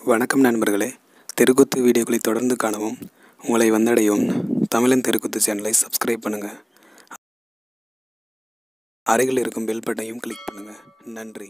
வணக்கம் நண்பர்களே, தெருக்கூத்து வீடியோக்களை தொடர்ந்து காணவும் உங்களை வந்தடையவும் தமிழன் தெருக்கூத்து சேனலை சப்ஸ்கிரைப் பண்ணுங்கள். அருகில் இருக்கும் பெல் பட்டனையும் கிளிக் பண்ணுங்கள். நன்றி.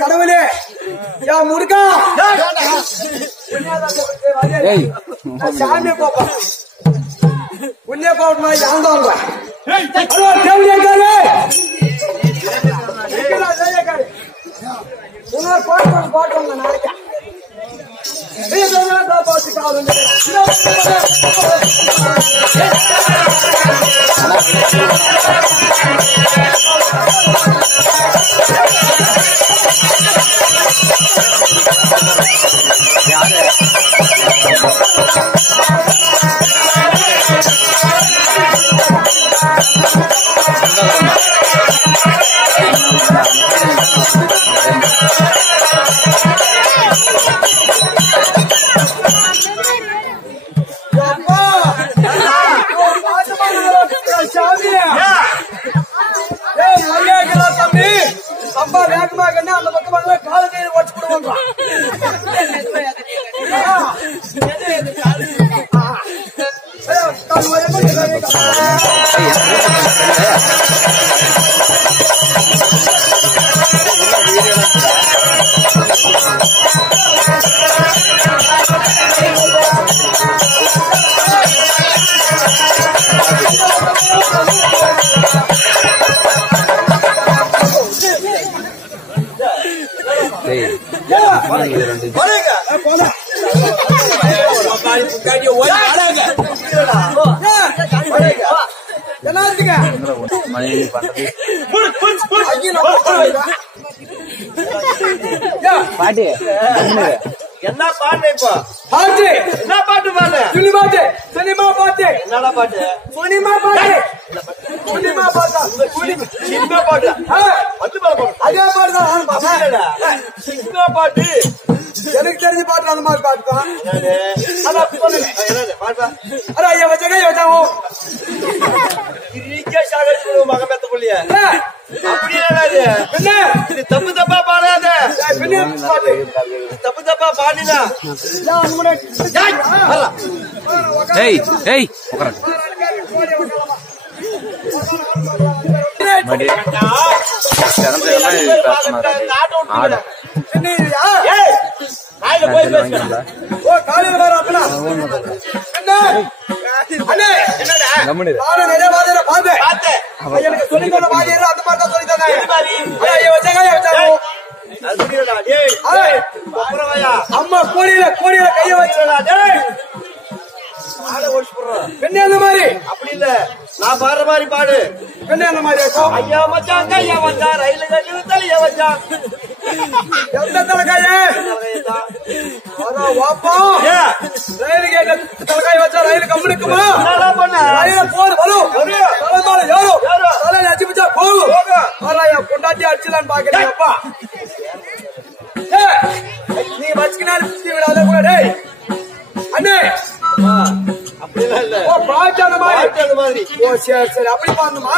கடவுளே முருகா சாமியை பாப்பா உன்னே பாவமா யாழ்ந்தாங்க பாட்டு நாளைக்கு அப்பா வேகமாக அந்த பக்கமாக கால கையில் வச்சு கொடுவாங்க. பாட்டு என்ன பாட்டு இப்போ பாட்டு என்ன பாட்டு பாடு சினிமா பாட்டு சினிமா பாட்டு என்னடா பாட்டு சினிமா பாட்டு சினிமா பாட்டு சினிமா பாட்டு அதே பாட்டு தான் நானும் பாடுறேன். சினிமா பாட்டு எனக்கு தெரிஞ்ச பாட்டு அந்த மாதிரி பாட்டு தான். அरे ஐயா வச்சா வச்சாவோ மக பெத்த புள்ளிய அப்படியே இது தப்பு தப்பா பாடாத தப்பு தப்பா பாடினா காலையில வர அப்பனா எனக்கு சொல்லிக் கொள்ள வாதியாரு அந்த மாதிரி தான் சொல்லி தந்தாங்க. அம்மா கோழியில கைய வச்சு பெண்ணே அந்த மாதிரி அப்படி இல்ல நான் பாடுற மாதிரி பாடு. பெண்ணே அந்த மாதிரி ஐயா வச்சாங்க ஐயா வச்சா ரயிலு கட்டி தலைய வச்சான் எந்த தலைக்காய வாப்பா ரயிலு கேட்ட தலைக்காய் வச்சா ரயிலு கம்முனுக்குமா ரயில போது வரும் யாரோ தலையில அடிச்சு வச்சா போகும். என் பொண்டாட்டி அடிச்சலான்னு பாக்கிறேன்ப்பா நீ வச்சுக்கினாலும் விடாத கூட டேய் அண்ணே அப்படிலாம் இல்ல பாட்டு அந்த மாதிரி ஓ சரி சரி அப்படி பாடணுமா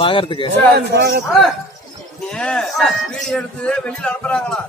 பாக்குறதுக்கு வீடியோ எடுத்து வெளியில அனுப்புறாங்களா?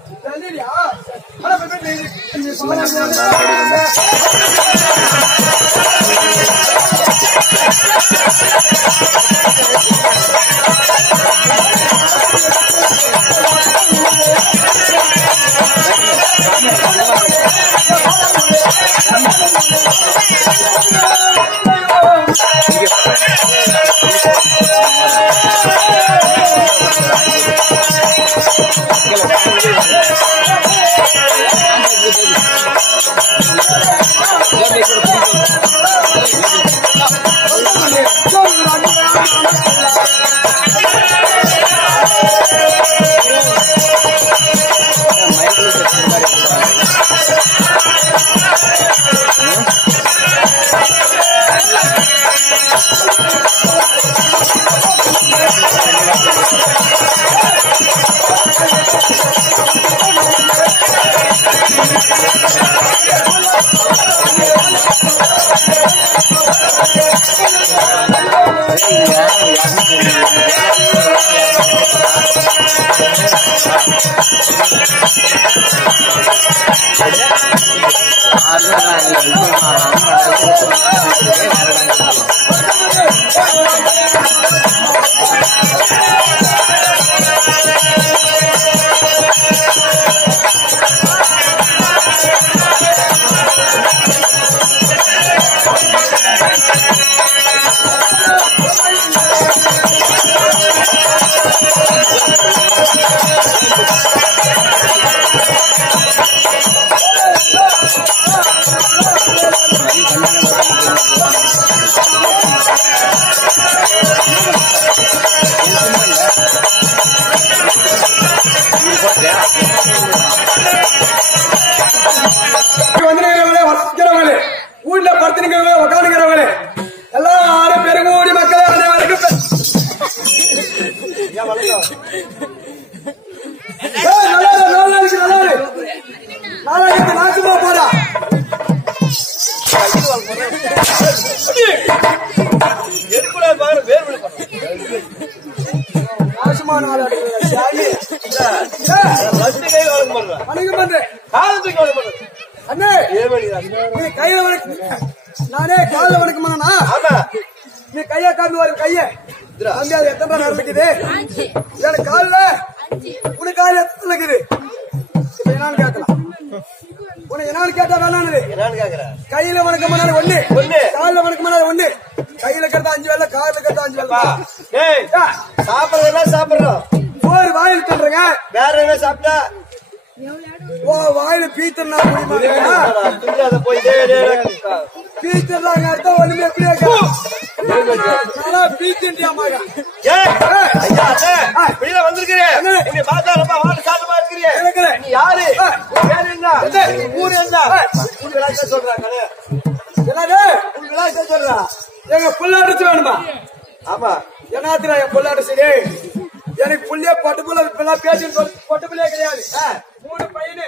வந்துருக்கிறவங்களே வளர்க்கிறவங்களே வீட்டுல படுத்துக்கிறவங்களே உட்காந்துக்கிறவங்களே எல்லாரும் பெருங்கூடி மக்களே அனைவருக்கும் நாளைக்கு நாசுமா போறா நாசுமா நாள் அண்ணே நீ கையில வணக்கு நானே கால வணக்கமானா நீ கைய காந்து வரும் கைய தம்பி அது எத்தனை நேரம் இருக்குது எனக்கு காலில் உனக்கு காலில் எத்தனை இருக்குது இப்ப என்னன்னு கேட்கலாம் உனக்கு என்னன்னு கேட்டா வேணானது கையில வணக்கமானாலும் ஒண்ணு காலில் வணக்கமானாலும் ஒண்ணு கையில கருத்தா 5 வேலை காலில் கருத்தா 5 வேலை சாப்பிடுறதெல்லாம் சாப்பிடுறோம் ஒரு வாயில் சொல்றேங்க வேற என்ன சாப்பிட்டா வாயில பீத்தர்னா போய் பீத்தர்லாங்க அர்த்தம் ஒண்ணுமே எப்படி பீத்தின்றியாமாக வந்திருக்கிறேன் நீங்க பார்த்தா ரொம்ப வாட்டு சாட்டமா இருக்கிறீங்க நீ யாரு என்ன ஊர் என்ன உங்க விளையாட்டு சொல்றாங்க உங்க விளையாட்டு சொல்றா எங்க புல்லாட்டு வேணுமா ஆமா என்னாத்துல என் புல்லாட்டு சரி எனக்கு புள்ளிய பட்டுக்குள்ள பேசி பட்டுக்குள்ளே கிடையாது 3 பையனு